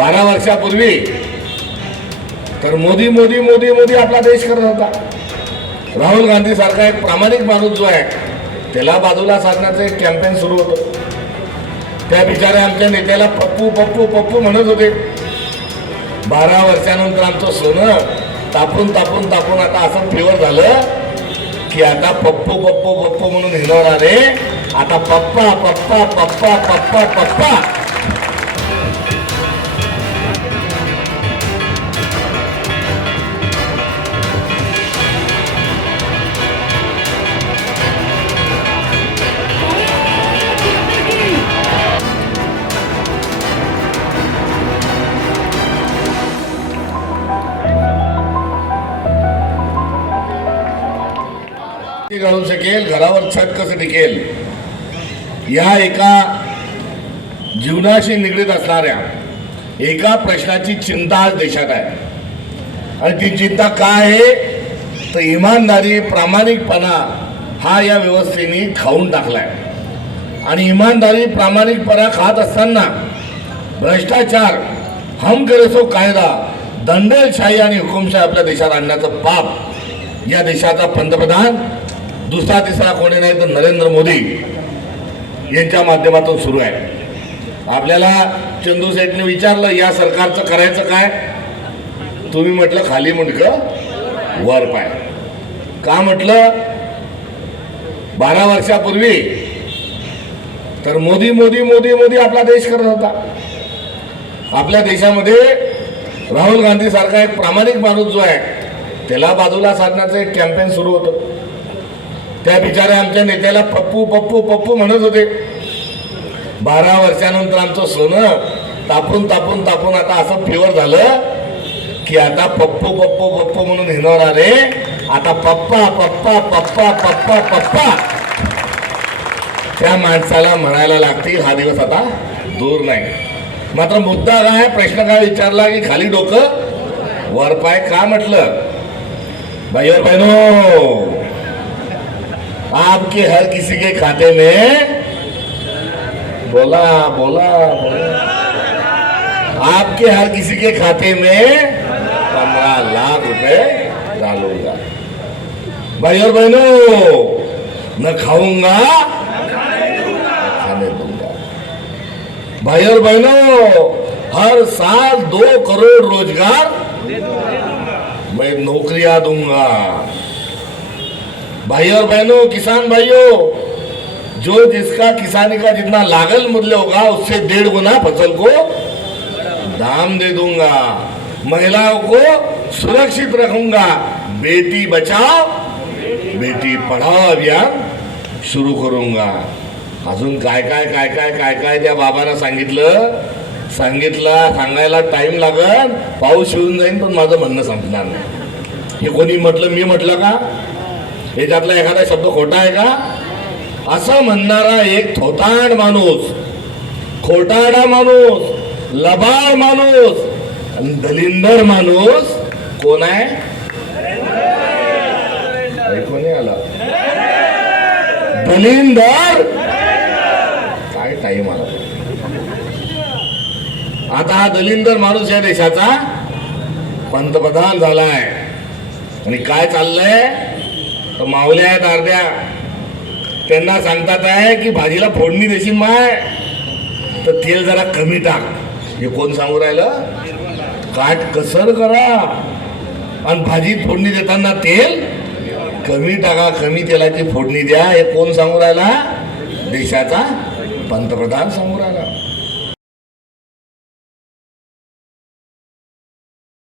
12 वर्षापूर्वी तर मोदी मोदी मोदी मोदी आपला देश करत होता. राहुल गांधी सारखा एक प्रामाणिक माणूस जो आहे त्याला बाजूला साधण्याचं एक कॅम्पेन सुरू होतं. त्या बिचाऱ्या आमच्या नेत्याला पप्पू पप्पू पप्पू म्हणत होते. 12 वर्षानंतर आमचं सोनं तापून तापून तापून आता असं फेवर झालं की आता पप्पू पप्पू पप्पू म्हणून हिंडवणार आहे. आता पप्पा पप्पा पप्पा पप्पा पप्पा. घालू शकेल, घरावर छत कसं टिकेल, या एका जीवनाशी निगडीत असणाऱ्या एका प्रश्नाची चिंता आज देशात आहे. आणि ती चिंता काय आहे तर इमानदारी प्रामाणिकपणा हा या व्यवस्थेने खाऊन टाकलाय. आणि इमानदारी प्रामाणिकपणा खात असताना भ्रष्टाचार, हम करे सो कायदा, दंडेलशाही आणि हुकुमशाही आपल्या देशात आणण्याचं पाप या देशाचा पंतप्रधान दुसरा तिसरा कोणी नाही तर नरेंद्र मोदी यांच्या माध्यमातून सुरू आहे. आपल्याला चंदू सेठने विचारलं या सरकारचं करायचं काय. तुम्ही म्हटलं खाली मुंडकं वर पाय. का म्हटलं 12 वर्षापूर्वी तर मोदी मोदी मोदी मोदी आपला देश करत होता. आपल्या देशामध्ये राहुल गांधी सारखा एक प्रामाणिक माणूस जो आहे त्याला बाजूला साधण्याचं एक कॅम्पेन सुरू होतं. त्या बिचाऱ्या आमच्या नेत्याला पप्पू पप्पू पप्पू म्हणत होते. 12 वर्षानंतर आमचं सोनं तापून तापून तापून आता असं फेवर झालं की आता पप्पू पप्पू पप्पू म्हणून हिंडवणार आहे. आता पप्पा पप्पा पप्पा पप्पा पप्पा. त्या माणसाला म्हणायला लागते हा दिवस आता दूर नाही. मात्र मुद्दा काय, प्रश्न काय विचारला की खाली डोकं वर पाय का म्हटलं. भाई और बहनों, आपके हर किसी के खाते में बोला बोला बोला आपके हर किसी के खाते में 15 लाख रुपए डालूंगा. भाई और बहनों, न खाऊंगा खाने दूंगा. भाई और बहनों, हर साल 2 करोड़ रोजगार मैं नौकरियां दूंगा. भाई और बहनों, किसान भाइयों, जो जिसका किसानी का जितना लागल मूल्य होगा उससे 1.5 गुना फसल को दाम दे दूंगा. महिलाओं को सुरक्षित रखूंगा. बेटी बचाओ बेटी पढ़ाओ अभियान सुरू करूंगा. अजून काय काय काय काय काय काय त्या बाबांना सांगायला टाइम लागल. पाऊस येऊन जाईल पण माझं म्हणणं संपणार नाही. हे कोणी म्हटलं, मी म्हटलं का, याच्यातला एखादा शब्द खोटा आहे का. असं म्हणणारा एक थोतांड माणूस, खोटाडा माणूस, लबाड माणूस आणि दलिंदर माणूस कोण आहे. कोणी आला दलिंदर. काय टाइम आला. आता हा दलिंदर माणूस या देशाचा पंतप्रधान झालाय. आणि काय चाललंय तर मावल्या आहेत अर्ध्या, त्यांना सांगतात आहे की भाजीला फोडणी देशील माय तर तेल जरा कमी टाक. हे कोण सांगू राहिलं. काट कसर करा आणि भाजीत फोडणी देताना तेल कमी टाका, कमी तेलाची फोडणी द्या. हे कोण सांगू राहिला. देशाचा पंतप्रधान सांगू राहिला.